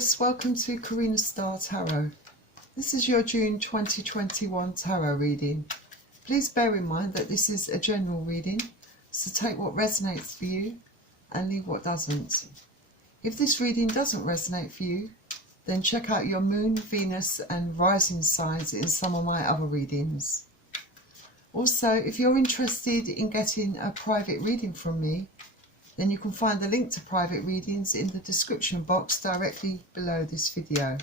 Taurus, welcome to Karina Star Tarot. This is your June 2021 tarot reading. Please bear in mind that this is a general reading, so take what resonates for you and leave what doesn't. If this reading doesn't resonate for you, then check out your moon, Venus and rising signs in some of my other readings. Also, if you're interested in getting a private reading from me, then you can find the link to private readings in the description box directly below this video.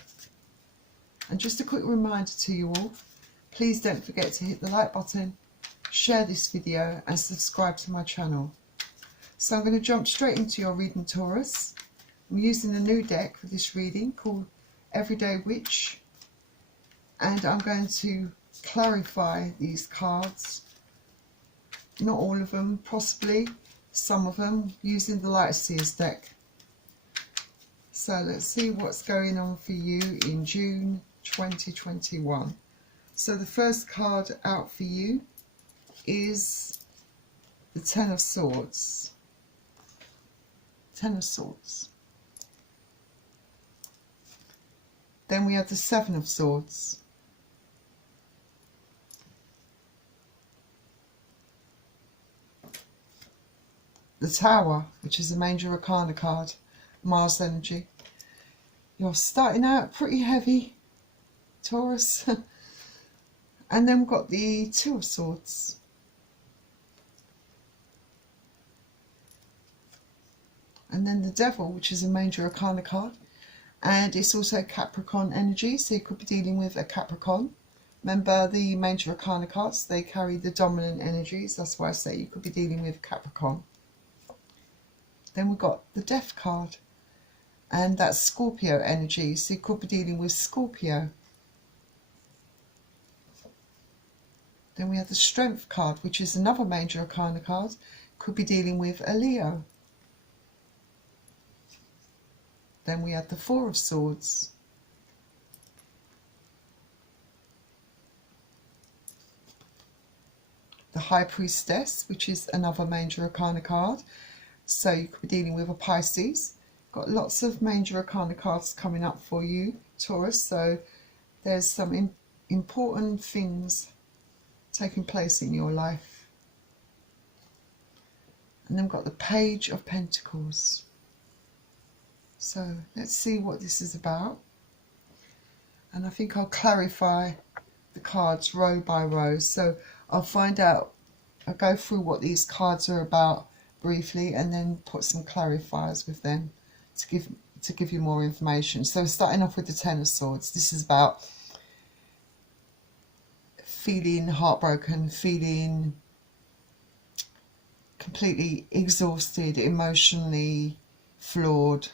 And just a quick reminder to you all, please don't forget to hit the like button, share this video and subscribe to my channel. So I'm going to jump straight into your reading, Taurus. I'm using a new deck for this reading called Everyday Witch, and I'm going to clarify these cards, not all of them, possibly some of them, using the Light Seers deck. So let's see what's going on for you in June 2021. So the first card out for you is the Ten of Swords. Ten of Swords. Then we have the Seven of Swords. The Tower, which is a major arcana card, Mars energy. You're starting out pretty heavy, Taurus. And then we've got the Two of Swords. And then the Devil, which is a major arcana card. And it's also Capricorn energy, so you could be dealing with a Capricorn. Remember, the major arcana cards, they carry the dominant energies. That's why I say you could be dealing with Capricorn. Then we've got the Death card, and that's Scorpio energy, so you could be dealing with Scorpio. Then we have the Strength card, which is another major arcana card, could be dealing with a Leo. Then we have the Four of Swords. The High Priestess, which is another major arcana card. So you could be dealing with a Pisces. Got lots of major arcana cards coming up for you, Taurus. So there's some important things taking place in your life. And then we've got the Page of Pentacles. So let's see what this is about. And I think I'll clarify the cards row by row. So I'll find out, I'll go through what these cards are about briefly and then put some clarifiers with them to give you more information. So starting off with the Ten of Swords, this is about feeling heartbroken, feeling completely exhausted, emotionally flawed.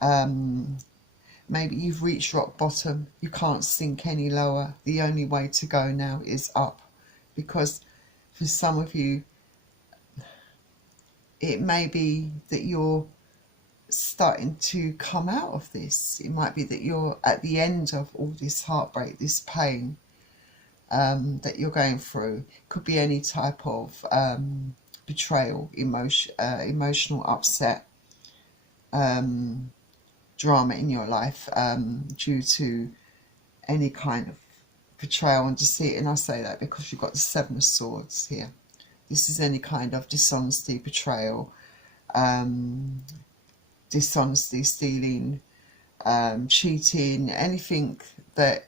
Maybe you've reached rock bottom, you can't sink any lower. The only way to go now is up, because for some of you it may be that you're starting to come out of this. It might be that you're at the end of all this heartbreak, this pain that you're going through. It could be any type of betrayal, emotional upset, drama in your life due to any kind of betrayal and deceit. And I say that because you've got the Seven of Swords here. This is any kind of dishonesty, betrayal, dishonesty, stealing, cheating, anything that,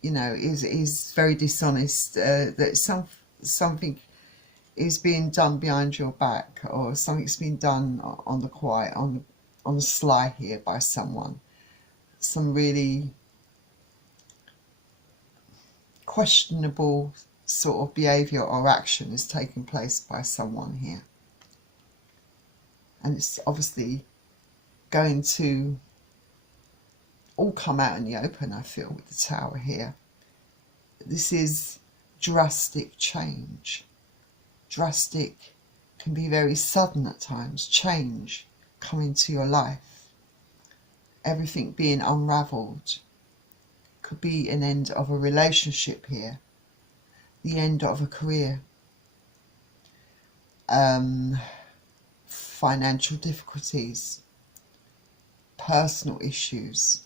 you know, is very dishonest, that something is being done behind your back, or something's been done on the quiet, on the sly here by someone. Some really questionable sort of behaviour or action is taking place by someone here, and it's obviously going to all come out in the open, I feel, with the Tower here. This is drastic change. Drastic can be very sudden at times. Change coming to your life, everything being unravelled. Could be an end of a relationship here, the end of a career, financial difficulties, personal issues,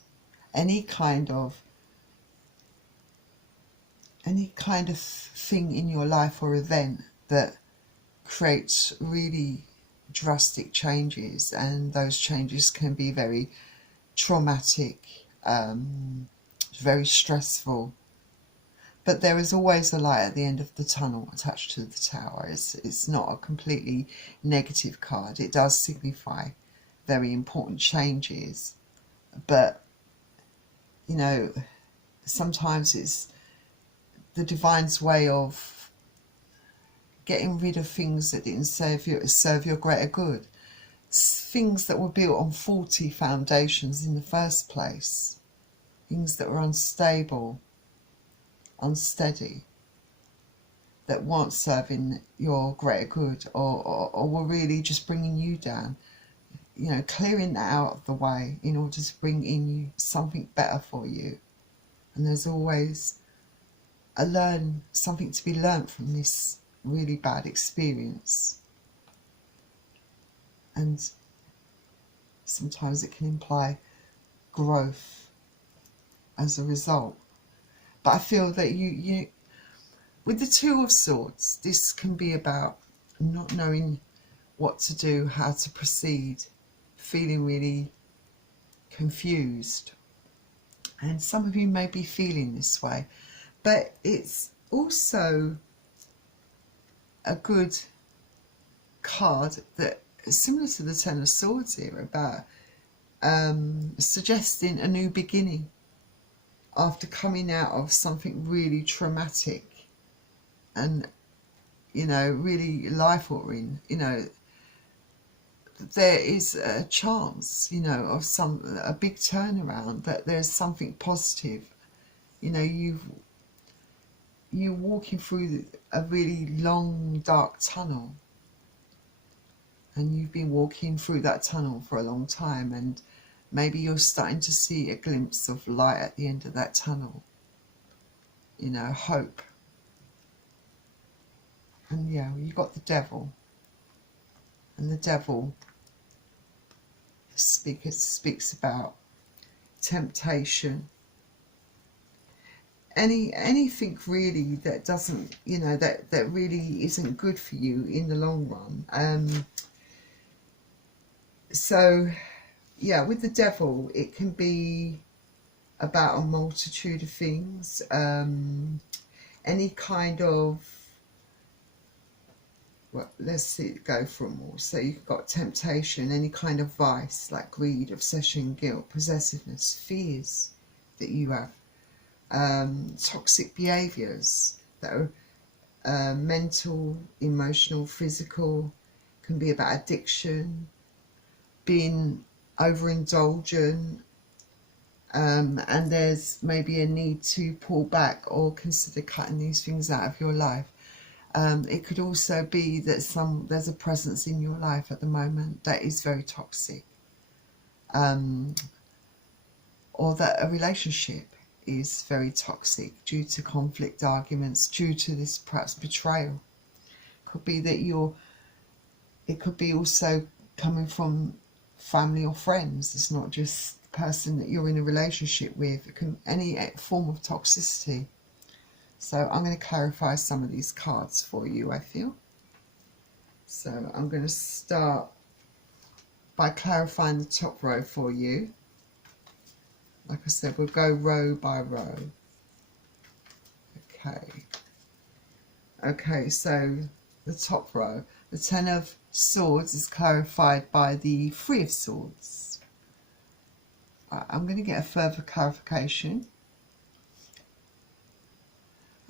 any kind of thing in your life or event that creates really drastic changes, and those changes can be very traumatic, very stressful. But there is always a light at the end of the tunnel attached to the Tower. It's not a completely negative card. It does signify very important changes. But, you know, sometimes it's the divine's way of getting rid of things that didn't serve your greater good. Things that were built on faulty foundations in the first place. Things that were unstable, unsteady, that weren't serving your greater good, or were really just bringing you down. You know, clearing that out of the way in order to bring in you something better for you. And there's always something to be learnt from this really bad experience. And sometimes it can imply growth as a result. But I feel that you with the Two of Swords, this can be about not knowing what to do, how to proceed, feeling really confused. And some of you may be feeling this way, but it's also a good card that is similar to the Ten of Swords here, about suggesting a new beginning after coming out of something really traumatic and, you know, really life-altering. You know, there is a chance, you know, of a big turnaround, that there's something positive. You know, you're walking through a really long dark tunnel, and you've been walking through that tunnel for a long time, and maybe you're starting to see a glimpse of light at the end of that tunnel. You know, hope. And yeah, you got the Devil, and the Devil speaks about temptation. Anything really that doesn't, you know, that really isn't good for you in the long run. So yeah, with the Devil, it can be about a multitude of things. Any kind of, well, let's see, go for them all. So you've got temptation, any kind of vice like greed, obsession, guilt, possessiveness, fears that you have, toxic behaviours that are mental, emotional, physical, can be about addiction, being overindulgent, and there's maybe a need to pull back or consider cutting these things out of your life. It could also be that there's a presence in your life at the moment that is very toxic, or that a relationship is very toxic due to conflict, arguments, due to this perhaps betrayal. Could be that it could be also coming from family or friends. It's not just the person that you're in a relationship with. It can any form of toxicity. So I'm going to clarify some of these cards for you, I feel. So I'm going to start by clarifying the top row for you. Like I said, we'll go row by row. Okay, so the top row, the Ten of Swords is clarified by the Three of Swords. I'm going to get a further clarification.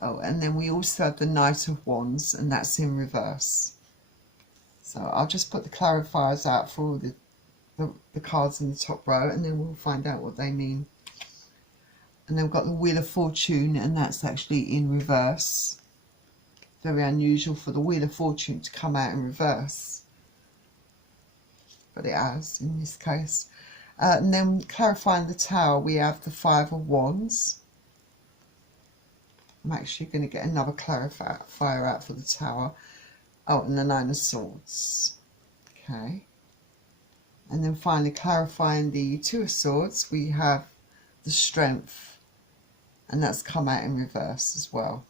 Oh, and then we also have the Knight of Wands, and that's in reverse. So I'll just put the clarifiers out for all the cards in the top row, and then we'll find out what they mean. And then we've got the Wheel of Fortune, and that's actually in reverse. Very unusual for the Wheel of Fortune to come out in reverse, but it has in this case. And then clarifying the Tower, we have the Five of Wands. I'm actually going to get another clarifier out for the Tower. Oh, and the Nine of Swords. Okay. And then finally clarifying the Two of Swords, we have the Strength, and that's come out in reverse as well.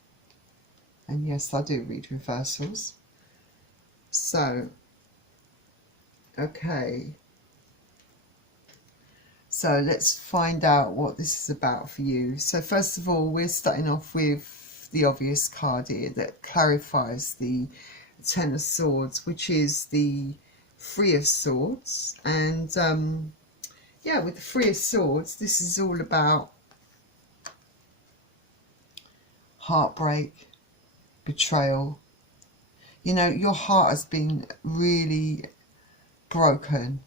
And yes, I do read reversals. So, okay. So let's find out what this is about for you. So first of all, we're starting off with the obvious card here that clarifies the Ten of Swords, which is the Three of Swords. And yeah, with the Three of Swords, this is all about heartbreak, betrayal. You know, your heart has been really broken,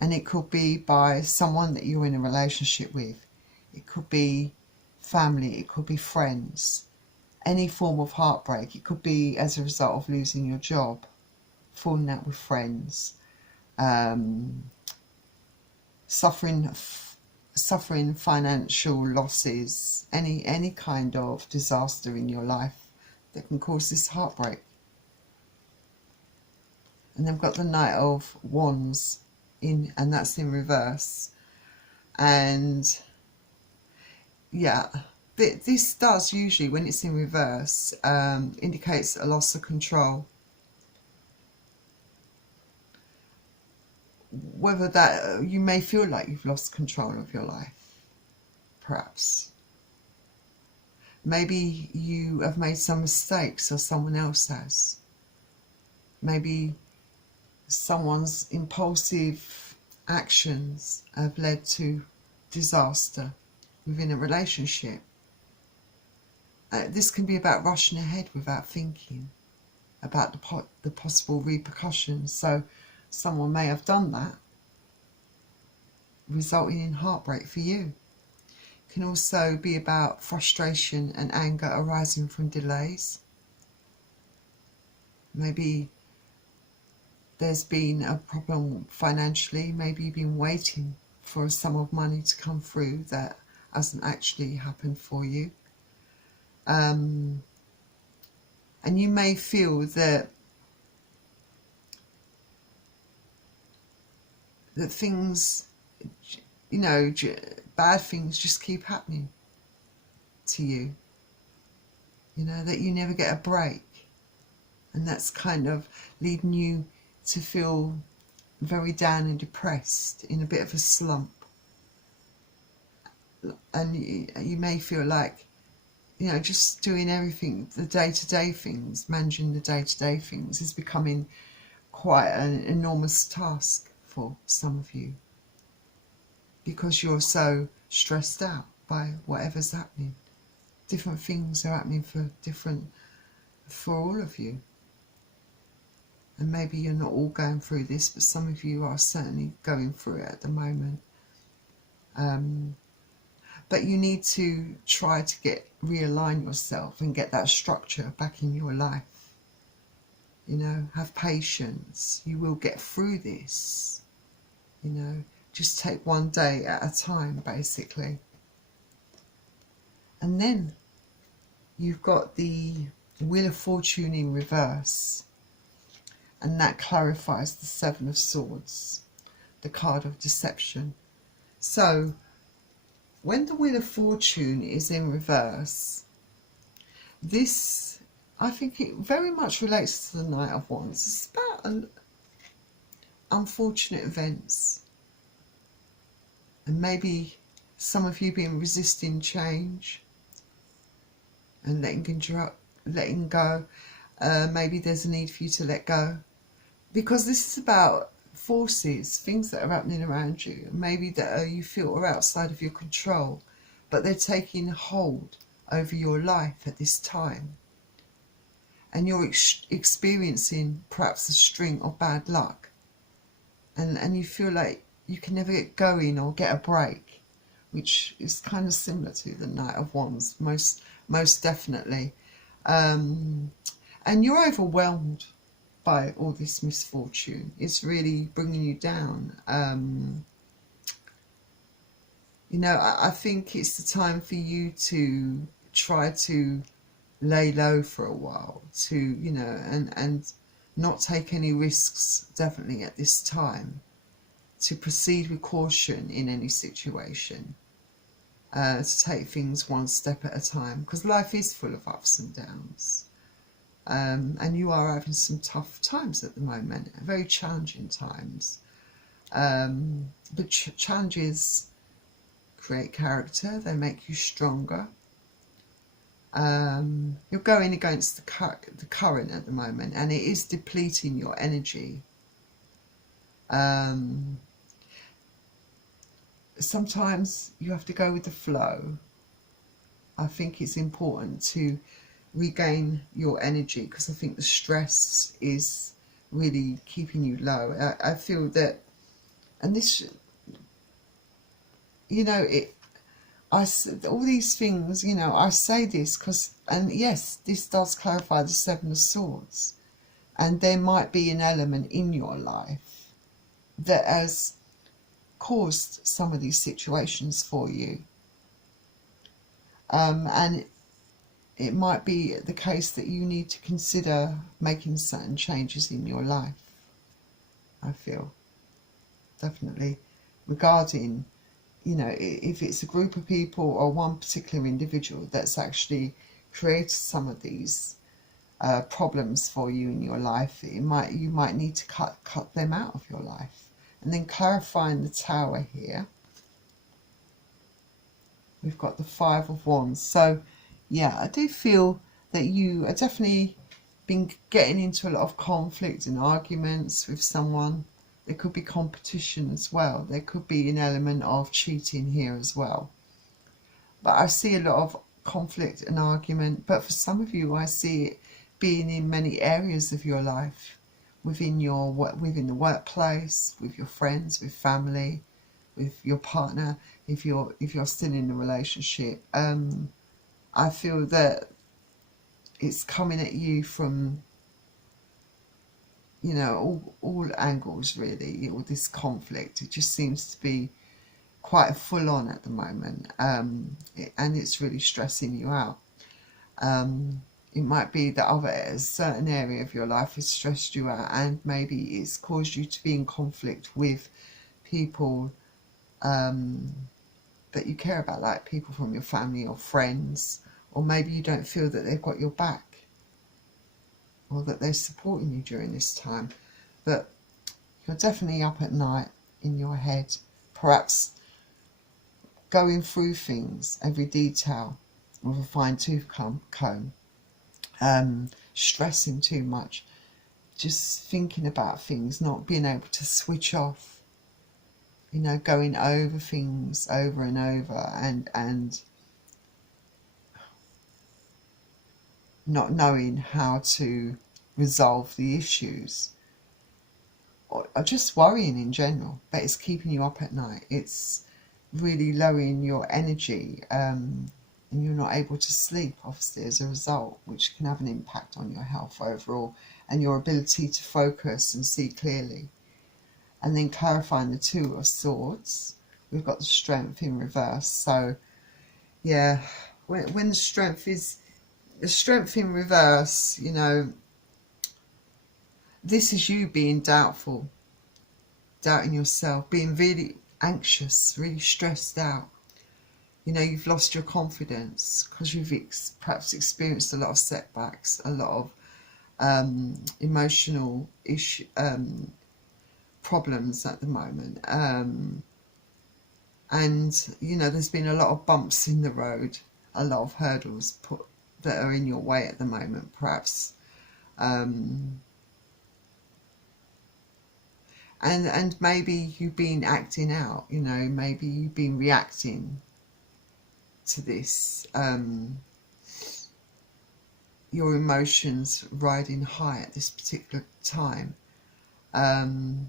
and it could be by someone that you're in a relationship with. It could be family, it could be friends, any form of heartbreak. It could be as a result of losing your job, falling out with friends, suffering financial losses, any kind of disaster in your life that can cause this heartbreak. And then we've got the Knight of Wands in, and that's in reverse. And yeah, this does usually, when it's in reverse, indicates a loss of control. Whether that, you may feel like you've lost control of your life, perhaps. Maybe you have made some mistakes, or someone else has. Maybe someone's impulsive actions have led to disaster within a relationship. This can be about rushing ahead without thinking about the possible repercussions. So someone may have done that, resulting in heartbreak for you. It can also be about frustration and anger arising from delays. Maybe there's been a problem financially. Maybe you've been waiting for a sum of money to come through that hasn't actually happened for you. And you may feel that things, you know, bad things just keep happening to you. You know, that you never get a break. And that's kind of leading you to feel very down and depressed, in a bit of a slump. And you may feel like, you know, just doing everything, the day-to-day things, managing the day-to-day things is becoming quite an enormous task for some of you, because you're so stressed out by whatever's happening. Different things are happening for all of you. And maybe you're not all going through this, but some of you are certainly going through it at the moment. But you need to try to realign yourself and get that structure back in your life. You know, have patience. You will get through this. You know, just take one day at a time, basically. And then you've got the Wheel of Fortune in reverse. And that clarifies the Seven of Swords, the card of deception. So, when the Wheel of Fortune is in reverse, this, I think it very much relates to the Knight of Wands. It's about unfortunate events. And maybe some of you been resisting change and letting go. Maybe there's a need for you to let go. Because this is about forces, things that are happening around you, maybe that you feel are outside of your control, but they're taking hold over your life at this time. And you're experiencing perhaps a string of bad luck. And you feel like you can never get going or get a break, which is kind of similar to the Knight of Wands, most definitely. And you're overwhelmed by all this misfortune. It's really bringing you down. You know, I think it's the time for you to try to lay low for a while, to, you know, and not take any risks, definitely at this time, to proceed with caution in any situation, to take things one step at a time, because life is full of ups and downs. And you are having some tough times at the moment, very challenging times. But challenges create character, they make you stronger. You're going against the current at the moment, and it is depleting your energy. Sometimes you have to go with the flow. I think it's important to regain your energy, because I think the stress is really keeping you low. I feel that, and this, you know, all these things, you know, I say this because, and yes, this does clarify the Seven of Swords, and there might be an element in your life that has caused some of these situations for you, and it might be the case that you need to consider making certain changes in your life. I feel definitely regarding, you know, if it's a group of people or one particular individual that's actually created some of these problems for you in your life, you might need to cut them out of your life. And then clarifying the Tower here, we've got the Five of Wands. So yeah, I do feel that you are definitely been getting into a lot of conflict and arguments with someone. There could be competition as well. There could be an element of cheating here as well. But I see a lot of conflict and argument. But for some of you, I see it being in many areas of your life, within the workplace, with your friends, with family, with your partner. If you're still in a relationship, I feel that it's coming at you from, you know, all angles really. All this conflict, it just seems to be quite full on at the moment, and it's really stressing you out. It might be that a certain area of your life has stressed you out, and maybe it's caused you to be in conflict with people that you care about, like people from your family or friends, or maybe you don't feel that they've got your back or that they're supporting you during this time. But you're definitely up at night in your head, perhaps going through things, every detail with a fine-tooth comb, stressing too much, just thinking about things, not being able to switch off, you know, going over things over and over, and not knowing how to resolve the issues, or just worrying in general. But it's keeping you up at night. It's really lowering your energy, and you're not able to sleep, obviously, as a result, which can have an impact on your health overall and your ability to focus and see clearly. And then clarifying the Two of Swords, we've got the Strength in reverse. So yeah, when the Strength in reverse, you know, this is you being doubtful, doubting yourself, being really anxious, really stressed out. You know, you've lost your confidence because you've perhaps experienced a lot of setbacks, a lot of emotional problems at the moment. And, you know, there's been a lot of bumps in the road, a lot of hurdles that are in your way at the moment, perhaps. And maybe you've been acting out, you know, maybe you've been reacting to this, your emotions riding high at this particular time. And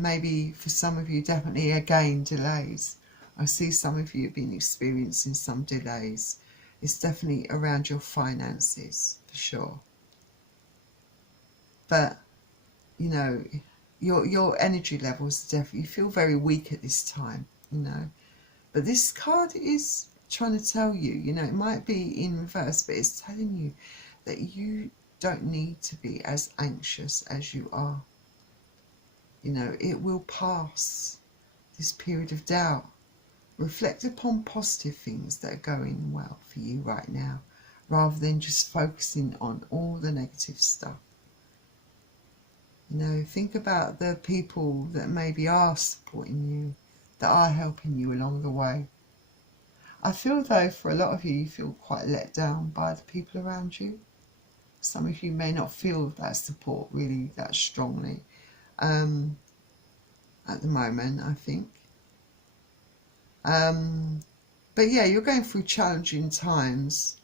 maybe for some of you, definitely again, delays. I see some of you have been experiencing some delays. It's definitely around your finances, for sure. But, you know, your energy levels definitely, you feel very weak at this time, you know. But this card is trying to tell you, you know, it might be in reverse, but it's telling you that you don't need to be as anxious as you are. You know, it will pass, this period of doubt. Reflect upon positive things that are going well for you right now, rather than just focusing on all the negative stuff. You know, think about the people that maybe are supporting you, that are helping you along the way. I feel though for a lot of you, you feel quite let down by the people around you. Some of you may not feel that support really that strongly at the moment, I think. But yeah, you're going through challenging times.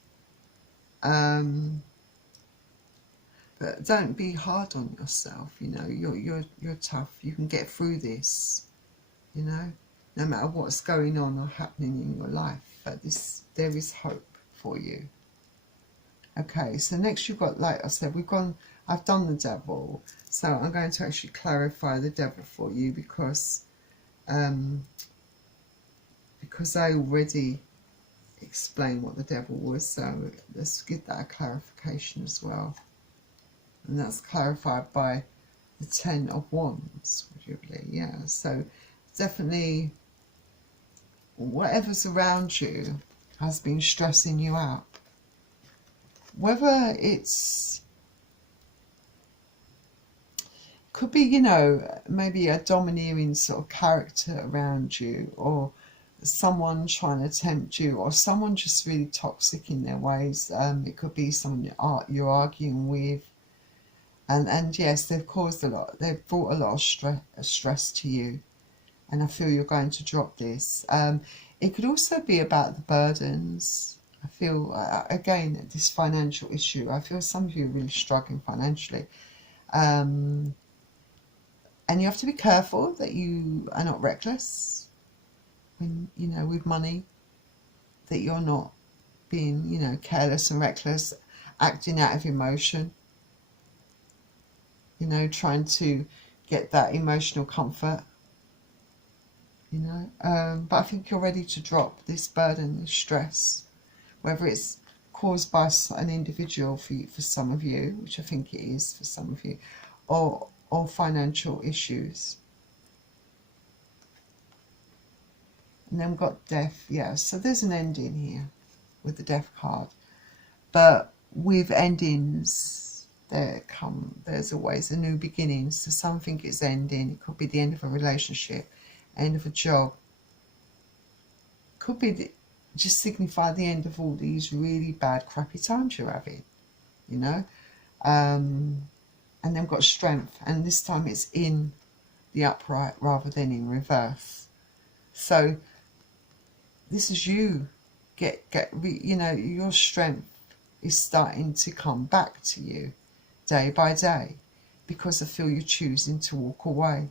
But don't be hard on yourself. You know, you're tough. You can get through this. You know, no matter what's going on or happening in your life. But there is hope for you. Okay, so next you've got, like I said, I've done the devil. So I'm going to actually clarify the devil for you because I already explained what the devil was. So let's get that a clarification as well. And that's clarified by the 10 of Wands, would you believe? Yeah, so definitely whatever's around you has been stressing you out. Whether could be, you know, maybe a domineering sort of character around you, or someone trying to tempt you, or someone just really toxic in their ways. It could be someone you're arguing with. And yes, they've brought a lot of stress to you. And I feel you're going to drop this. It could also be about the burdens. I feel, again, this financial issue. I feel some of you are really struggling financially. And you have to be careful that you are not reckless when, you know, with money. That you're not being, you know, careless and reckless, acting out of emotion. You know, trying to get that emotional comfort. You know, but I think you're ready to drop this burden, this stress, whether it's caused by an individual for some of you, which I think it is for some of you, or financial issues. And then we've got death. Yeah, so there's an ending here with the death card, but with endings there's always a new beginning. So something is ending. It could be the end of a relationship, end of a job, could be just signify the end of all these really bad crappy times you're having, you know. And then we've got strength, and this time it's in the upright rather than in reverse. So this is you you know, your strength is starting to come back to you day by day, because I feel you're choosing to walk away,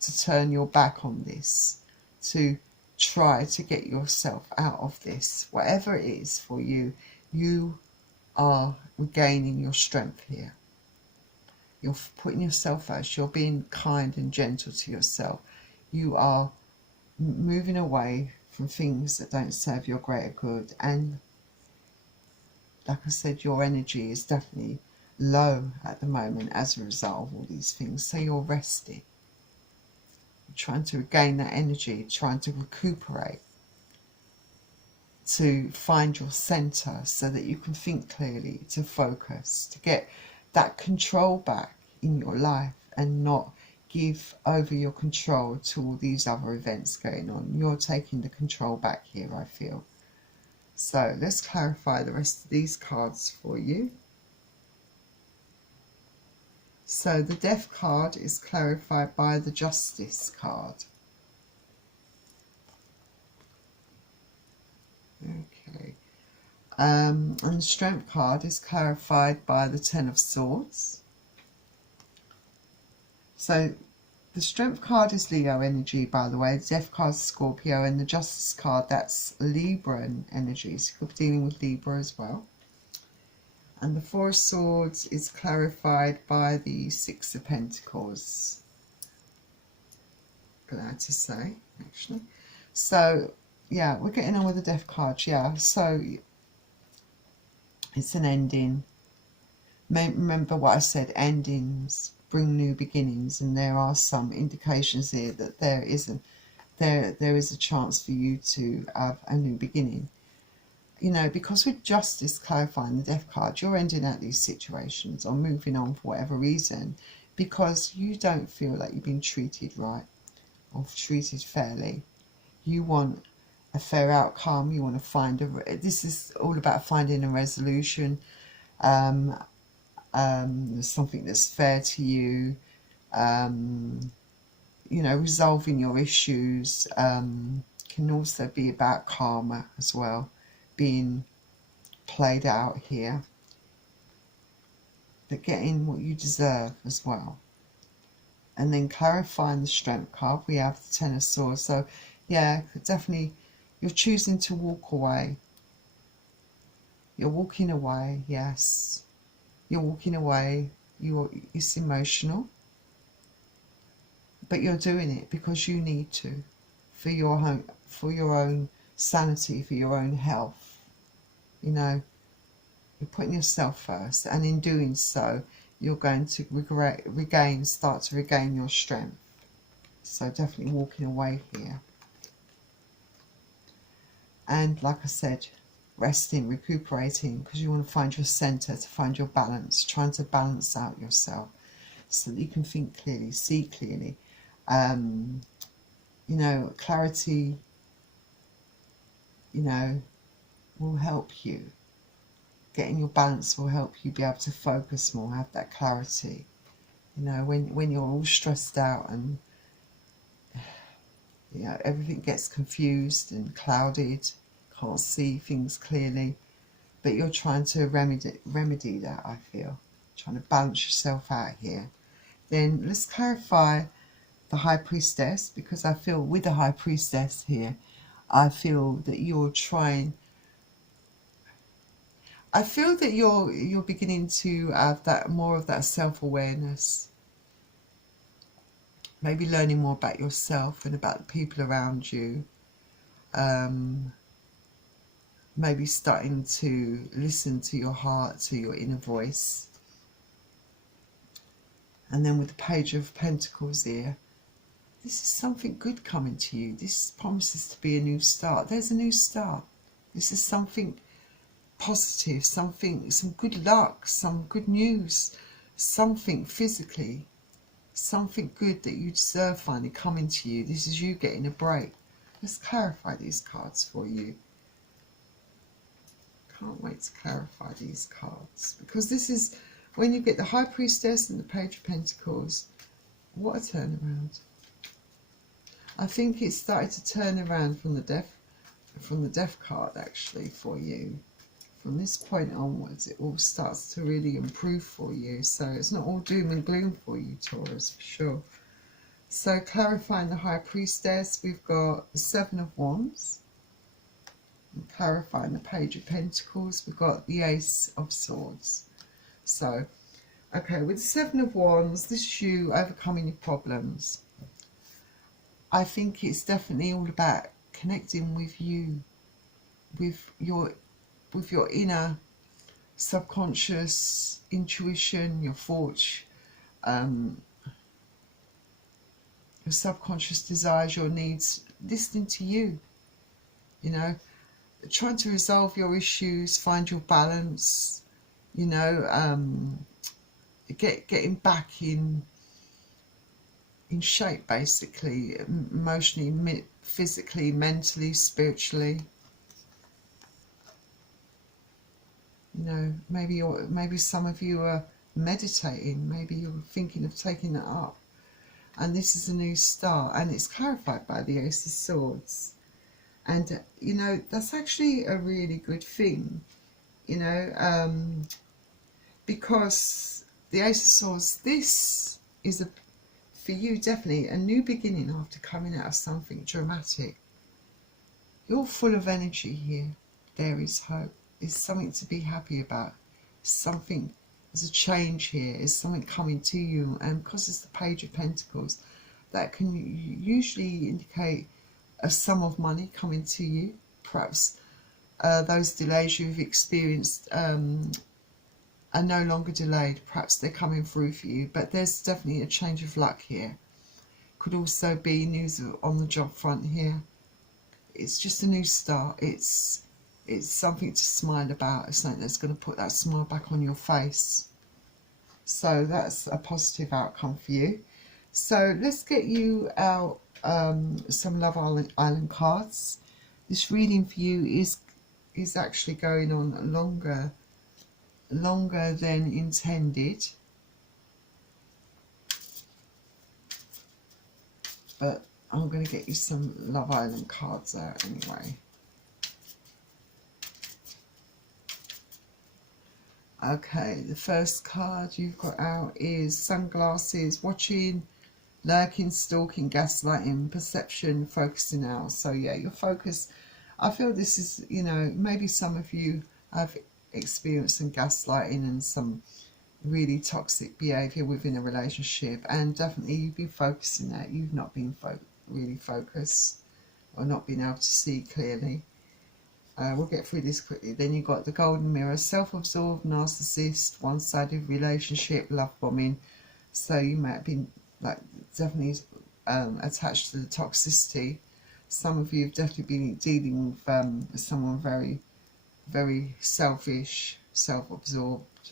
to turn your back on this, to try to get yourself out of this. Whatever it is for you, you are regaining your strength here. You're putting yourself first. You're being kind and gentle to yourself. You are moving away from things that don't serve your greater good. And like I said, your energy is definitely low at the moment as a result of all these things. So you're resting. You're trying to regain that energy, trying to recuperate, to find your center so that you can think clearly, to focus, to get that control back in your life and not give over your control to all these other events going on. You're taking the control back here, I feel. So let's clarify the rest of these cards for you. So the Death card is clarified by the Justice card. Okay. And the Strength card is clarified by the Ten of Swords. So the Strength card is Leo energy, by the way. The Death card is Scorpio, and the Justice card, that's Libra energy. So you could be dealing with Libra as well. And the Four of Swords is clarified by the Six of Pentacles. Glad to say, actually. So, yeah, we're getting on with the Death card, yeah. So, it's an ending. Remember what I said, endings bring new beginnings, and there are some indications here that there is a chance for you to have a new beginning. You know, because with Justice clarifying the Death card, you're ending out these situations or moving on for whatever reason because you don't feel like you've been treated right or treated fairly. You want a fair outcome. You want to find this is all about finding a resolution, something that's fair to you, you know, resolving your issues. Can also be about karma as well, being played out here, but getting what you deserve as well. And then clarifying the Strength card, we have the Ten of Swords. So yeah, definitely you're choosing to walk away. You're walking away, yes. You're walking away. It's emotional, but you're doing it because you need to, for your own sanity, for your own health. You know, you're putting yourself first, and in doing so, you're going to start to regain your strength. So definitely walking away here. And like I said, resting, recuperating, because you want to find your center, to find your balance, trying to balance out yourself so that you can think clearly, see clearly. You know, clarity, you know, will help you. Getting your balance will help you be able to focus more, have that clarity. You know, when you're all stressed out and, you know, everything gets confused and clouded, can't see things clearly, but you're trying to remedy that, I feel. Trying to balance yourself out here. Then let's clarify the High Priestess, because I feel with the High Priestess here, I feel that you're trying, I feel that you're beginning to have that more of that self-awareness. Maybe learning more about yourself and about the people around you. Maybe starting to listen to your heart, to your inner voice. And then with the Page of Pentacles here, this is something good coming to you. This promises to be a new start. There's a new start. This is something positive, some good luck, some good news, something physically, something good that you deserve finally coming to you. This is you getting a break. Let's clarify these cards for you. Can't wait to clarify these cards, because this is when you get the High Priestess and the Page of Pentacles. What a turnaround. I think it started to turn around from the Death card actually for you. From this point onwards, it all starts to really improve for you. So it's not all doom and gloom for you, Taurus, for sure. So clarifying the High Priestess, we've got the Seven of Wands. And clarifying the Page of Pentacles, we've got the Ace of Swords. So, okay, with the Seven of Wands, this is you overcoming your problems. I think it's definitely all about connecting with you, with your inner subconscious intuition, your thoughts, your subconscious desires, your needs, listening to you, you know, trying to resolve your issues, find your balance, you know, getting back in shape, basically, emotionally, physically, mentally, spiritually. You know, maybe some of you are meditating, maybe you're thinking of taking that up, and this is a new start, and it's clarified by the Ace of Swords. And you know, that's actually a really good thing, you know, because the Ace of Swords, this is for you definitely a new beginning after coming out of something dramatic. You're full of energy here. There is hope. It's something to be happy about. Something, there's a change here. There's something coming to you, and because it's the Page of Pentacles, that can usually indicate a sum of money coming to you. Perhaps those delays you've experienced are no longer delayed. Perhaps they're coming through for you, but there's definitely a change of luck here. Could also be news on the job front here. It's just a new start. It's something to smile about. It's something that's going to put that smile back on your face. So that's a positive outcome for you. So let's get you out some Love Island cards. This reading for you is actually going on longer than intended, but I'm going to get you some Love Island cards out anyway. Okay, the first card you've got out is sunglasses, watching, lurking, stalking, gaslighting, perception, focusing out. So yeah, your focus, I feel this is, you know, maybe some of you have experienced some gaslighting and some really toxic behaviour within a relationship, and definitely you've been focusing that. You've not been really focused, or not been able to see clearly. We'll get through this quickly. Then you've got the golden mirror, self-absorbed, narcissist, one-sided relationship, love bombing. So you might have been like definitely attached to the toxicity. Some of you have definitely been dealing with someone very, very selfish, self-absorbed.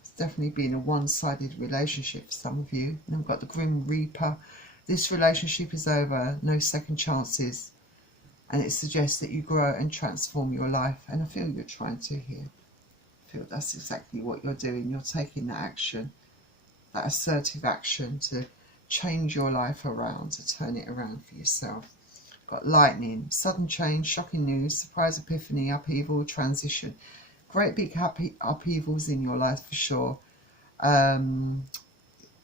It's definitely been a one-sided relationship for some of you. And then we've got the Grim Reaper. This relationship is over, no second chances. And it suggests that you grow and transform your life. And I feel you're trying to here. I feel that's exactly what you're doing. You're taking that action, that assertive action to change your life around, to turn it around for yourself. Got lightning, sudden change, shocking news, surprise epiphany, upheaval, transition. Great big happy upheavals in your life for sure.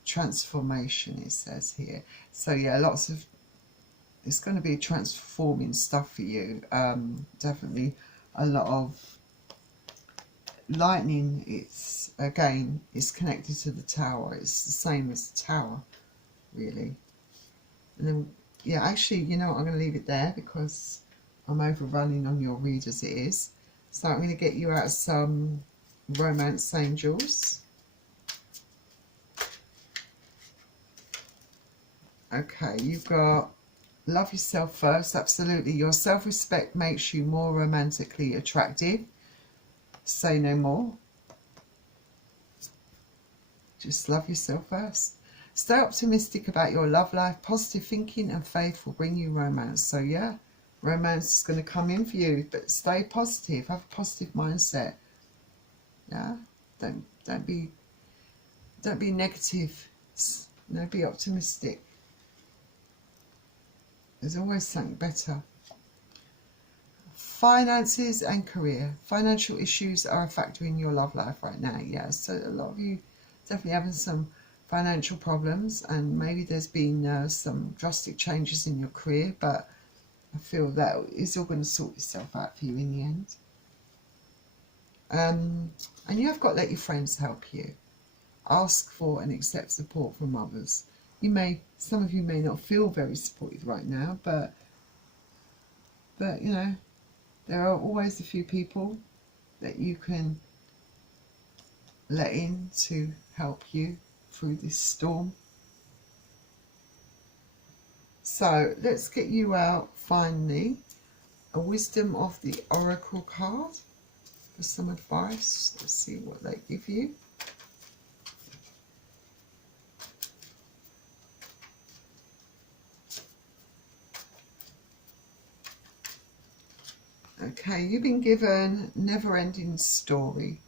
Transformation, it says here. So yeah, lots of, it's going to be transforming stuff for you. Definitely a lot of lightning. It's, again, it's connected to the tower. It's the same as the tower, really. And then, yeah, actually, you know what, I'm going to leave it there because I'm overrunning on your read as it is. So I'm going to get you out some romance angels. Okay, you've got love yourself first, absolutely. Your self-respect makes you more romantically attractive. Say no more. Just love yourself first. Stay optimistic about your love life. Positive thinking and faith will bring you romance. So yeah, romance is going to come in for you, but stay positive. Have a positive mindset. Yeah, don't be negative. No, be optimistic. There's always something better. Finances and career. Financial issues are a factor in your love life right now. Yeah, so a lot of you definitely having some financial problems, and maybe there's been some drastic changes in your career, but I feel that it's all going to sort itself out for you in the end. And you have got to let your friends help you. Ask for and accept support from others. Some of you may not feel very supported right now, but you know, there are always a few people that you can let in to help you through this storm. So let's get you out finally a Wisdom of the Oracle card for some advice. Let's see what they give you. Okay, you've been given never-ending story.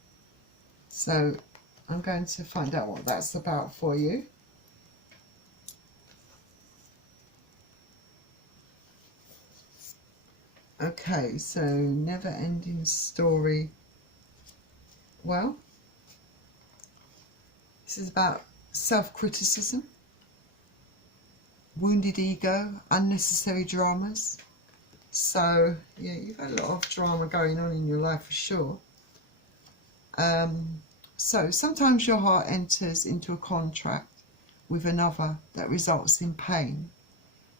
So I'm going to find out what that's about for you. Okay, so never-ending story. Well, this is about self-criticism, wounded ego, unnecessary dramas. So, yeah, you've had a lot of drama going on in your life for sure. So, sometimes your heart enters into a contract with another that results in pain.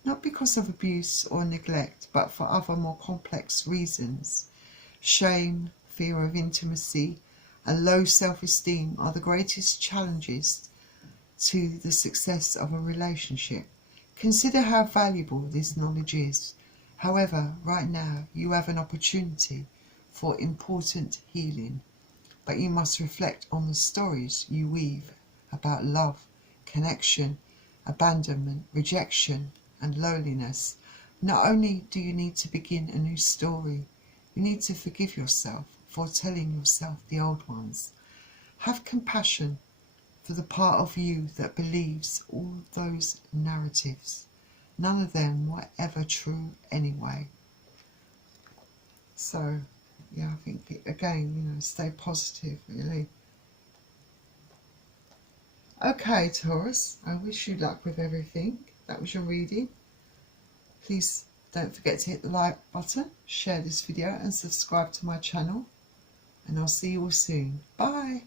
Not because of abuse or neglect, but for other more complex reasons. Shame, fear of intimacy, and low self-esteem are the greatest challenges to the success of a relationship. Consider how valuable this knowledge is. However, right now you have an opportunity for important healing, but you must reflect on the stories you weave about love, connection, abandonment, rejection, and loneliness. Not only do you need to begin a new story, you need to forgive yourself for telling yourself the old ones. Have compassion for the part of you that believes all those narratives. None of them were ever true anyway. So, yeah, I think, again, stay positive, really. Okay, Taurus, I wish you luck with everything. That was your reading. Please don't forget to hit the like button, share this video and subscribe to my channel. And I'll see you all soon. Bye.